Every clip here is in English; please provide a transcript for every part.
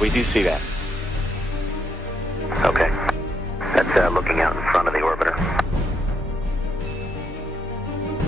We do see that. Okay. That's looking out in front of the orbiter.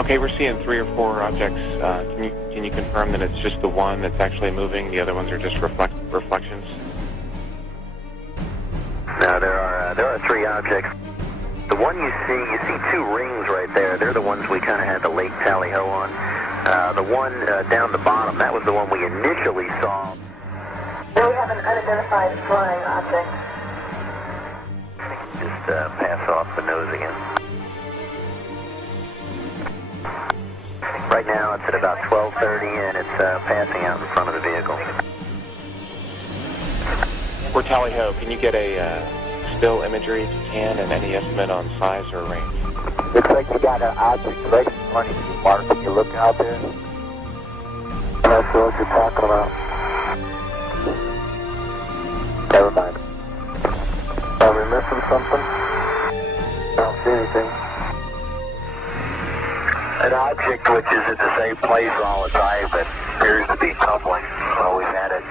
Okay, we're seeing 3 or 4 objects. Can you confirm that it's just the one that's actually moving? The other ones are just reflections? No, there are 3 objects. The one you see 2 rings right there. They're the ones we kind of had the Lake Tally-Ho on. The one down the bottom, that was the one we initially saw. We have an unidentified flying object. Just pass off the nose again. Right now it's at about 12:30 and it's passing out in front of the vehicle. We're Tally-Ho. Can you get a still imagery if you can, and any estimate on size or range? Looks like you got an object right in front of you, Mark. Can you look out there? That's what you're talking about. Never mind. Are we missing something? I don't see anything. An object which is at the same place all the time but appears to be tumbling. Well, we've had it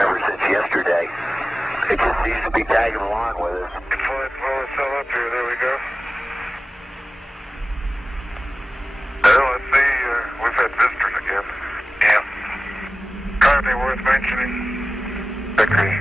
ever since yesterday. It just seems to be tagging along with us. Well, it's still up here. There we go. Well, let's see. We've had visitors again. Yeah. Hardly worth mentioning. Okay.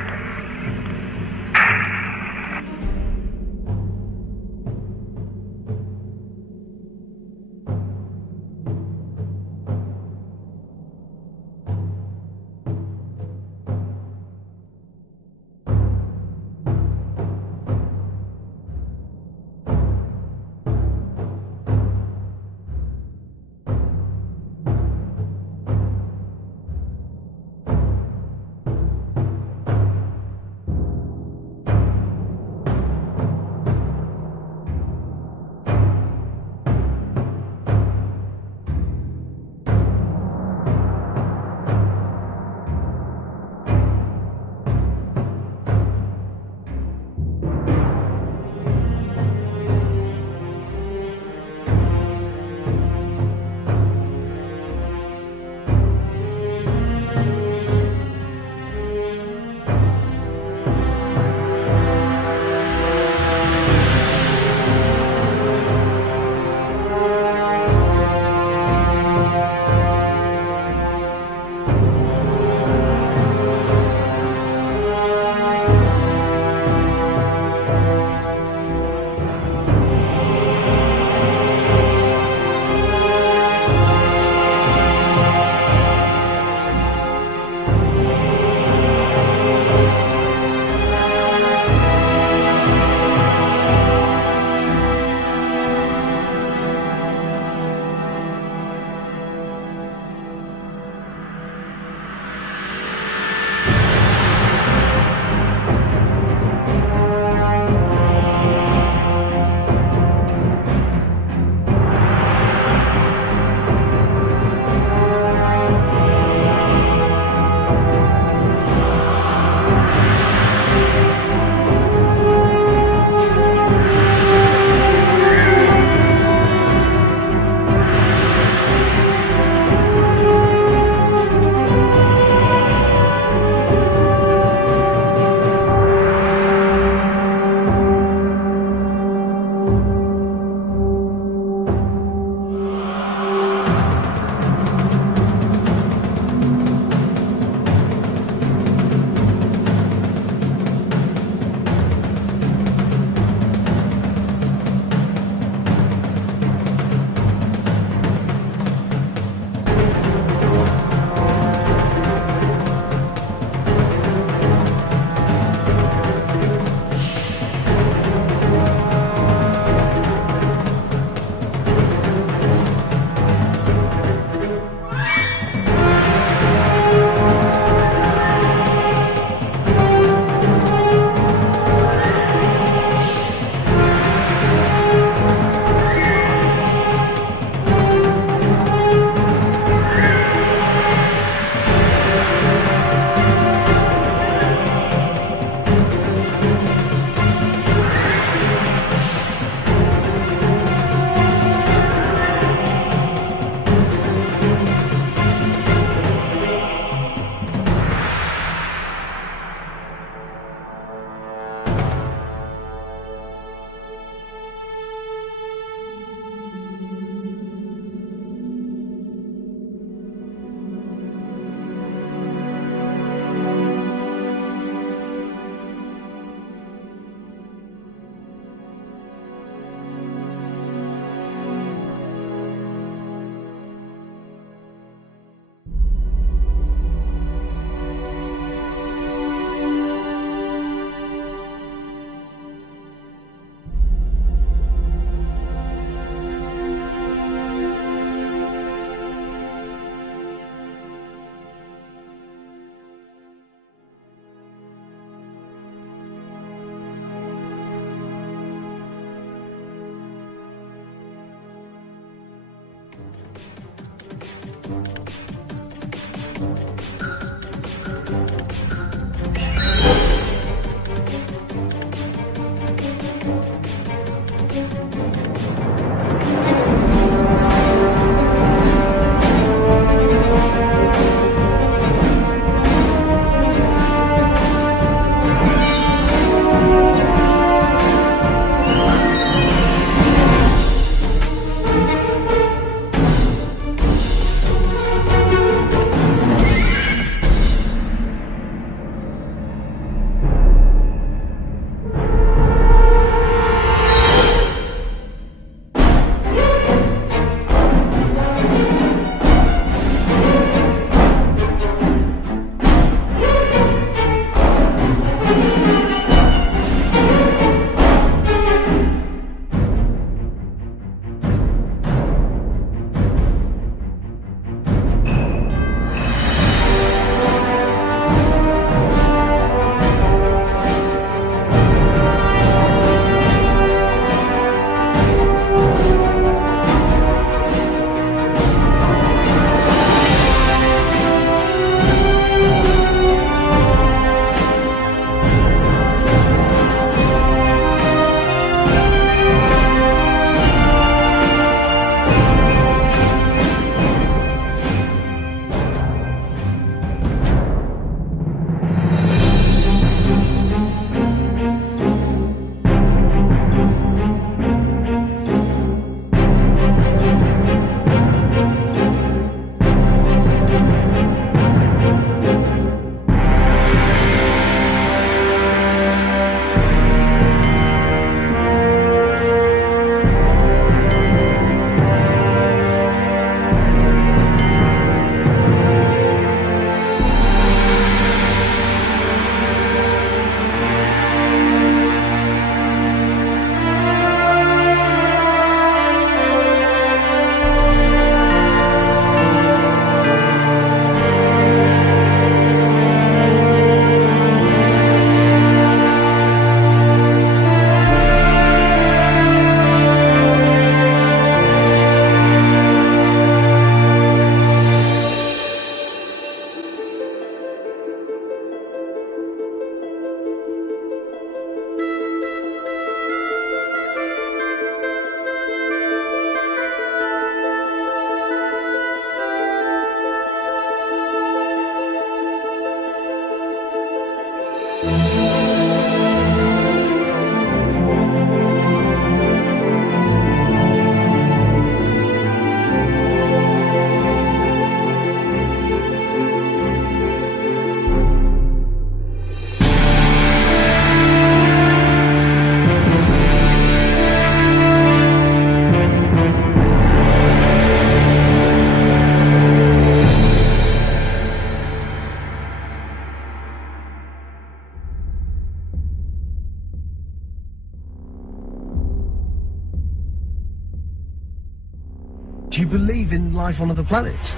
Do you believe in life on other planets?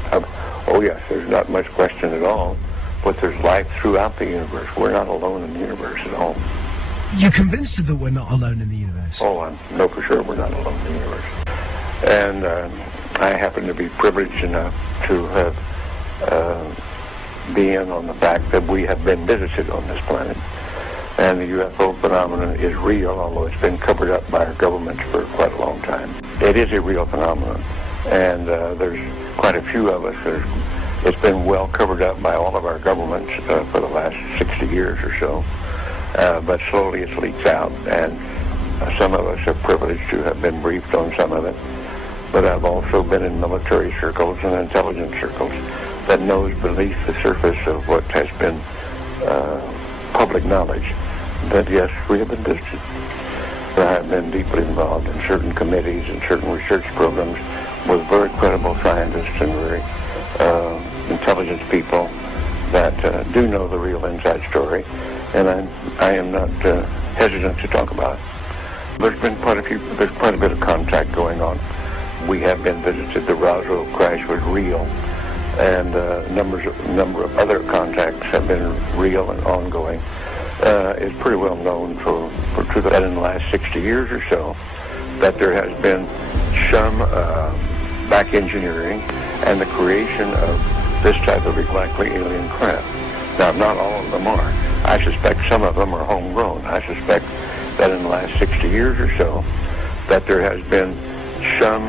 Oh yes, there's not much question at all. But there's life throughout the universe. We're not alone in the universe at all. You're convinced that we're not alone in the universe? Oh, I know for sure we're not alone in the universe. And I happen to be privileged enough to have been on the fact that we have been visited on this planet. And the UFO phenomenon is real, although it's been covered up by our governments for quite a long time. It is a real phenomenon. And there's quite a few of us. It's been well covered up by all of our governments for the last 60 years or so. But slowly it leaks out, and some of us are privileged to have been briefed on some of it. But I've also been in military circles and intelligence circles that knows beneath the surface of what has been public knowledge that, yes, we have been visited. I have been deeply involved in certain committees and certain research programs with very credible scientists and very intelligence people that do know the real inside story, and I am not hesitant to talk about it. There's quite a bit of contact going on. We have been visited. The Roswell crash was real, and a number of other contacts have been real and ongoing. It's pretty well known that in the last 60 years or so that there has been some back engineering and the creation of this type of likely alien craft. Now, not all of them are. I suspect some of them are homegrown. I suspect that in the last 60 years or so that there has been some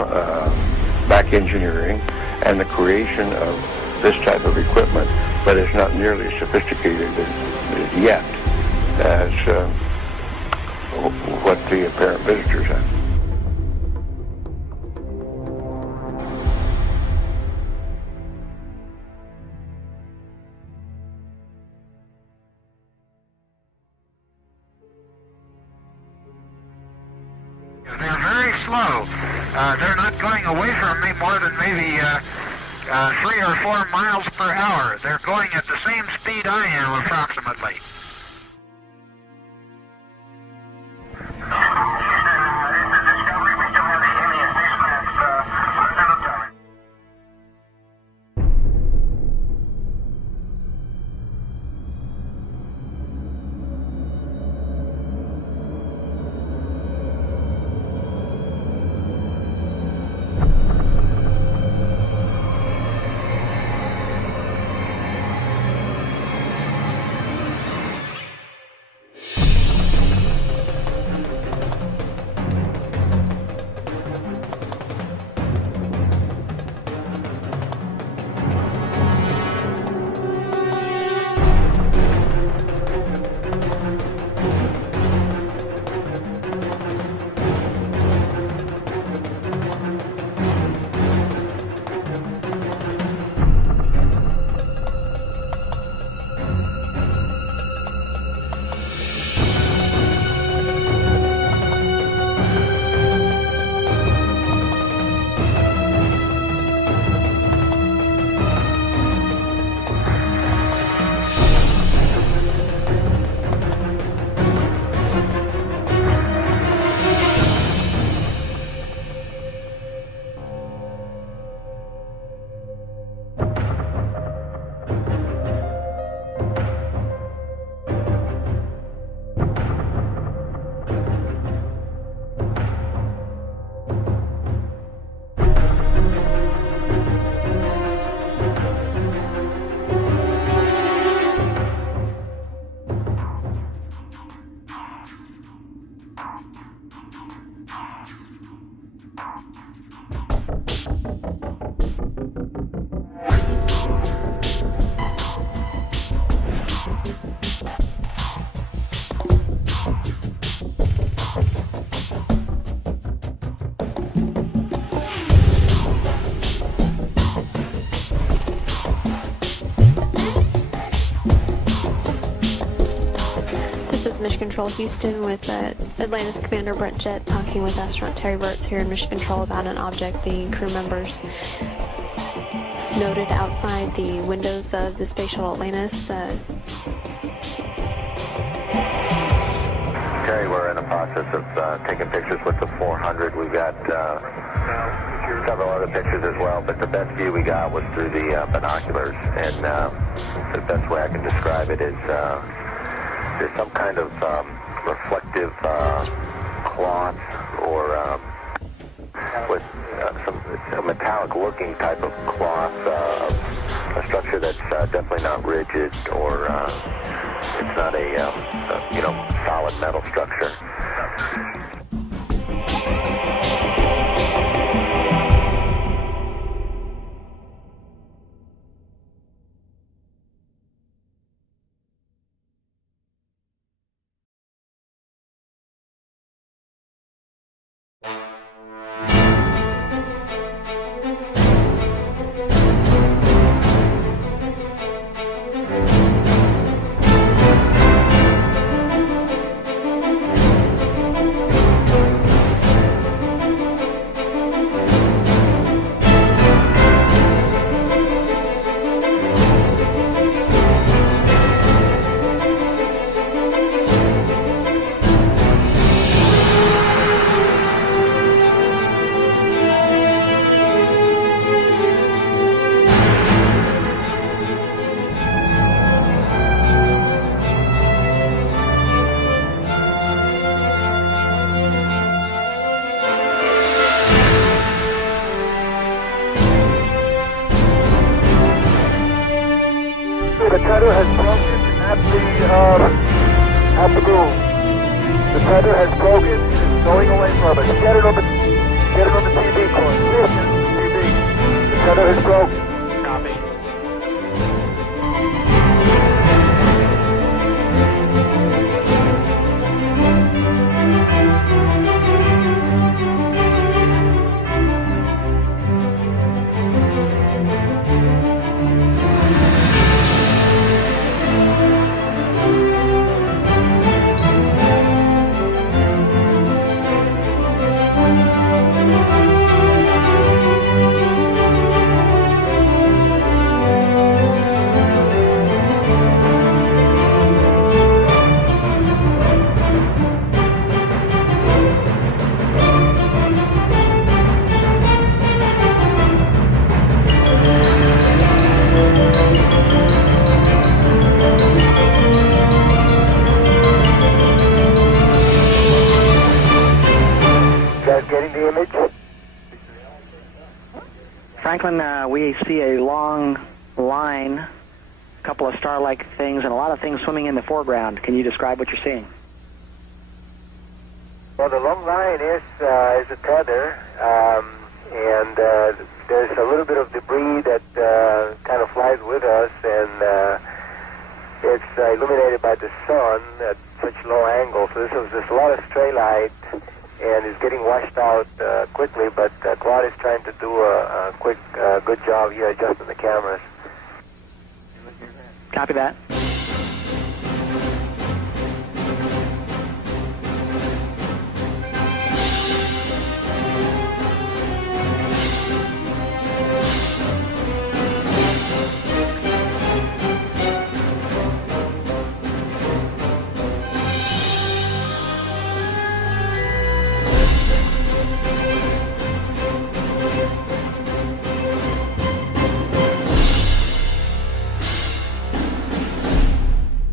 back engineering and the creation of this type of equipment, but it's not nearly as sophisticated yet as what the apparent visitors have. They're very slow. They're not going away from me more than maybe 3 or 4 miles per hour. They're going at the same speed I am, approximately. Mission Control Houston with Atlantis Commander Brent Jett talking with astronaut Terry Virts here in Mission Control about an object the crew members noted outside the windows of the Space Shuttle Atlantis. Terry, we're in the process of taking pictures with the 400. We've got several other other pictures as well, but the best view we got was through the binoculars, and the best way I can describe it is there's some kind of reflective cloth or with a metallic-looking type of cloth, a structure that's definitely not rigid, or it's not a solid metal structure. The tether has broken at the boom. The tether has broken. It's going away from us. Get it on the TV, Corn. TV. The tether has broken. Copy. Getting the image? Franklin, we see a long line, a couple of star-like things, and a lot of things swimming in the foreground. Can you describe what you're seeing? Well, the long line is a tether, and there's a little bit of debris that kind of flies with us, and it's illuminated by the sun at such low angles. So there's a lot of stray light, and it's getting washed out quickly, but Claude is trying to do a quick, good job here adjusting the cameras. Copy that.